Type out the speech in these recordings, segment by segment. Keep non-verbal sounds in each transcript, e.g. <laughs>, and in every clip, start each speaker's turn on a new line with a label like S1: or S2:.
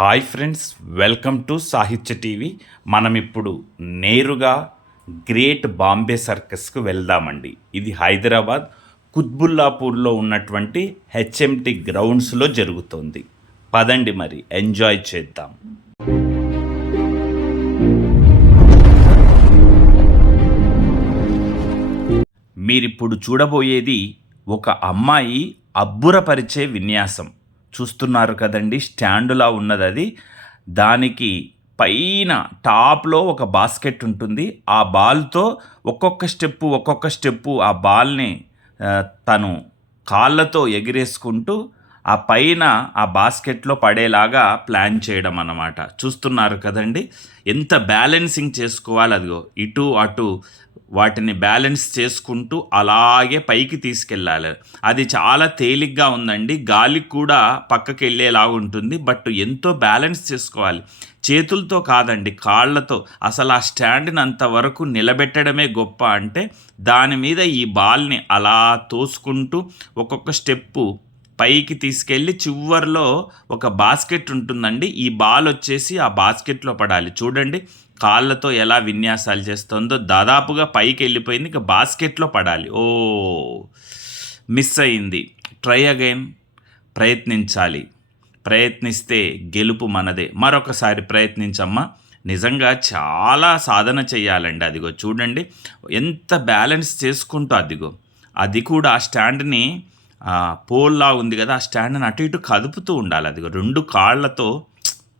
S1: Hi friends welcome to Sahitya TV. మనం ఇప్పుడు నేరుగా గ్రేట్ బాంబే సర్కస్కు వెళ్దామండి. ఇది హైదరాబాద్ కుత్బుల్లాపూర్లో ఉన్నటువంటి హెచ్ఎంటి గ్రౌండ్స్లో జరుగుతోంది. పదండి మరి ఎంజాయ్ చేద్దాం. మీరిప్పుడు చూడబోయేది ఒక అమ్మాయి అబ్బురపరిచే విన్యాసం. చూస్తున్నారు కదండి స్టాండులా ఉన్నది అది. దానికి పైన టాప్లో ఒక బాస్కెట్ ఉంటుంది. ఆ బాల్తో ఒక్కొక్క స్టెప్పు ఒక్కొక్క స్టెప్పు ఆ బాల్ని తను కాళ్ళతో ఎగిరేసుకుంటూ ఆ పైన ఆ బాస్కెట్లో పడేలాగా ప్లాన్ చేయడం అన్నమాట. చూస్తున్నారు కదండి ఎంత బ్యాలెన్సింగ్ చేసుకోవాలి అదిగో. ఇటు అటు వాటిని బ్యాలెన్స్ చేసుకుంటూ అలాగే పైకి తీసుకెళ్ళాలి. అది చాలా తేలిగ్గా ఉందండి. గాలి కూడా పక్కకి వెళ్ళేలాగా ఉంటుంది. బట్ ఎంతో బ్యాలెన్స్ చేసుకోవాలి. చేతులతో కాదండి కాళ్ళతో. అసలు ఆ స్టాండ్ని అంతవరకు నిలబెట్టడమే గొప్ప అంటే దాని మీద ఈ బాల్ని అలా తోసుకుంటూ ఒక్కొక్క స్టెప్పు పైకి తీసుకెళ్ళి చివరిలో ఒక బాస్కెట్ ఉంటుందండి. ఈ బాల్ వచ్చేసి ఆ బాస్కెట్లో పడాలి. చూడండి కాళ్ళతో ఎలా విన్యాసాలు చేస్తుందో. దాదాపుగా పైకి వెళ్ళిపోయింది ఇక బాస్కెట్లో పడాలి. ఓ మిస్ అయింది. Try again. ప్రయత్నించాలి. ప్రయత్నిస్తే గెలుపు మనదే. మరొకసారి ప్రయత్నించమ్మా. నిజంగా చాలా సాధన చేయాలండి. అదిగో చూడండి ఎంత బ్యాలెన్స్ చేసుకుంటూ అదిగో. అది కూడా ఆ స్టాండ్ని పోల్లా ఉంది కదా ఆ స్టాండ్ని అటు ఇటు కదుపుతూ ఉండాలి. అదిగో రెండు కాళ్ళతో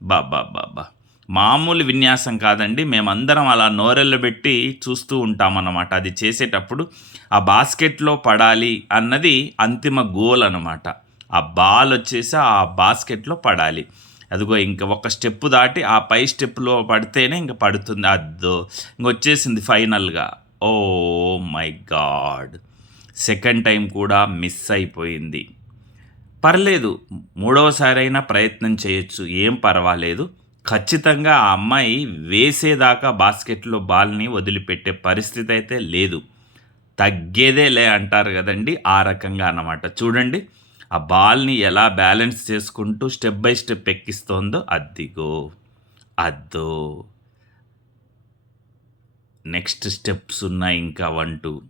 S1: బాబా బాబా మామూలు విన్యాసం కాదండి. మేమందరం అలా నోరెళ్ళబెట్టి చూస్తూ ఉంటామన్నమాట. అది చేసేటప్పుడు ఆ బాస్కెట్లో పడాలి అన్నది అంతిమ గోల్ అనమాట ఆ బాల్ వచ్చేసి ఆ బాస్కెట్లో పడాలి. అదిగో ఇంకా ఒక స్టెప్ దాటి ఆ పై స్టెప్లో పడితేనే ఇంకా పడుతుంది. అద్దో ఇంకొచ్చేసింది ఫైనల్గా. Oh my god. Second time కూడా మిస్ అయిపోయింది. పర్లేదు మూడవసారైనా ప్రయత్నం చేయొచ్చు ఏం పర్వాలేదు. ఖచ్చితంగా ఆ అమ్మాయి వేసేదాకా బాస్కెట్లో బాల్ని వదిలిపెట్టే పరిస్థితి అయితే లేదు. తగ్గేదే లే అంటారు కదండి ఆ రకంగా అన్నమాట. చూడండి ఆ బాల్ని ఎలా బ్యాలెన్స్ చేసుకుంటూ స్టెప్ బై స్టెప్ ఎక్కిస్తోందో అద్దిగో అద్దో. నెక్స్ట్ స్టెప్స్ ఉన్నాయి ఇంకా వన్ టూ.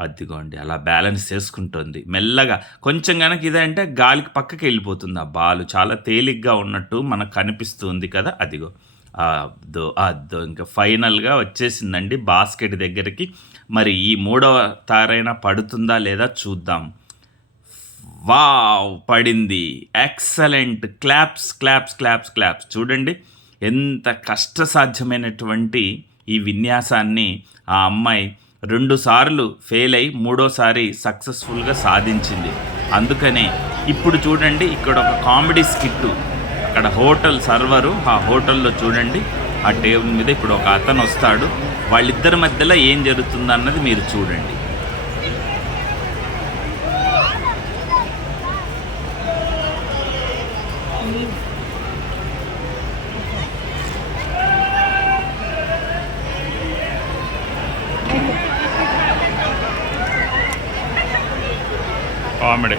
S1: అదిగోండి అలా బ్యాలెన్స్ చేసుకుంటుంది. మెల్లగా కొంచెం కనుక ఇదంటే గాలికి పక్కకి వెళ్ళిపోతుంది ఆ బాలు. చాలా తేలిగ్గా ఉన్నట్టు మనకు కనిపిస్తుంది కదా అదిగో. అద్దో అద్దో ఇంకా ఫైనల్గా వచ్చేసిందండి బాస్కెట్ దగ్గరికి. మరి ఈ మూడవ తారైనా పడుతుందా లేదా చూద్దాం. వావ్ పడింది. Excellent. Claps claps claps claps. చూడండి ఎంత కష్టసాధ్యమైనటువంటి ఈ విన్యాసాన్ని ఆ అమ్మాయి రెండు సార్లు ఫెయిల్ అయి మూడోసారి సక్సెస్ఫుల్గా సాధించింది. అందుకనే ఇప్పుడు చూడండి ఇక్కడ ఒక కామెడీ స్కిట్ అక్కడ హోటల్ సర్వరు ఆ హోటల్లో చూడండి ఆ టేబుల్ మీద ఇప్పుడు ఒక అతను వస్తాడు వాళ్ళిద్దరి మధ్యలో ఏం జరుగుతుందన్నది మీరు చూడండి. Comedy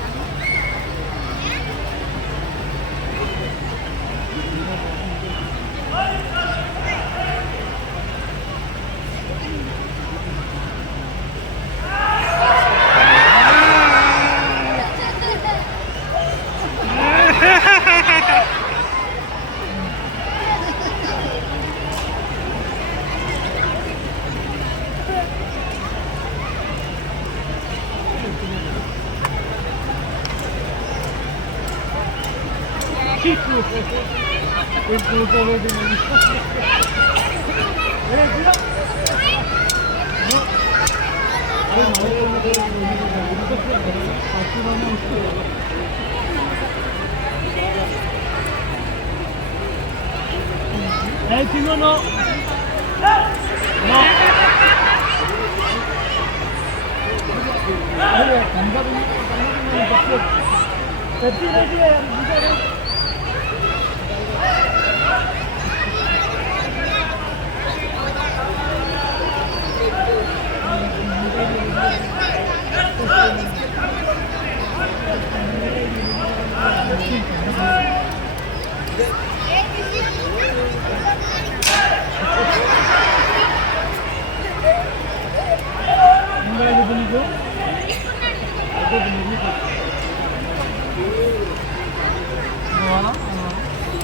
S2: え昨日の。の。えっ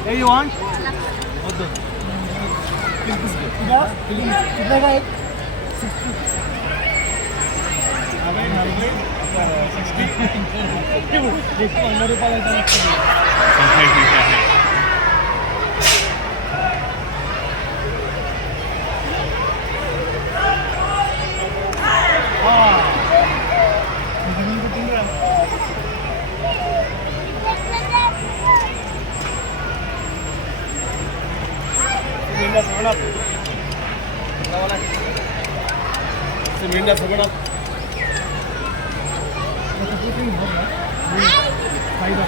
S2: Hey, you want? 60. <laughs> 60. <laughs> सगळं मेंढ्या सगळं
S1: फायदा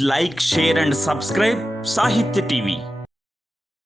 S1: like, share, and subscribe Sahitya TV.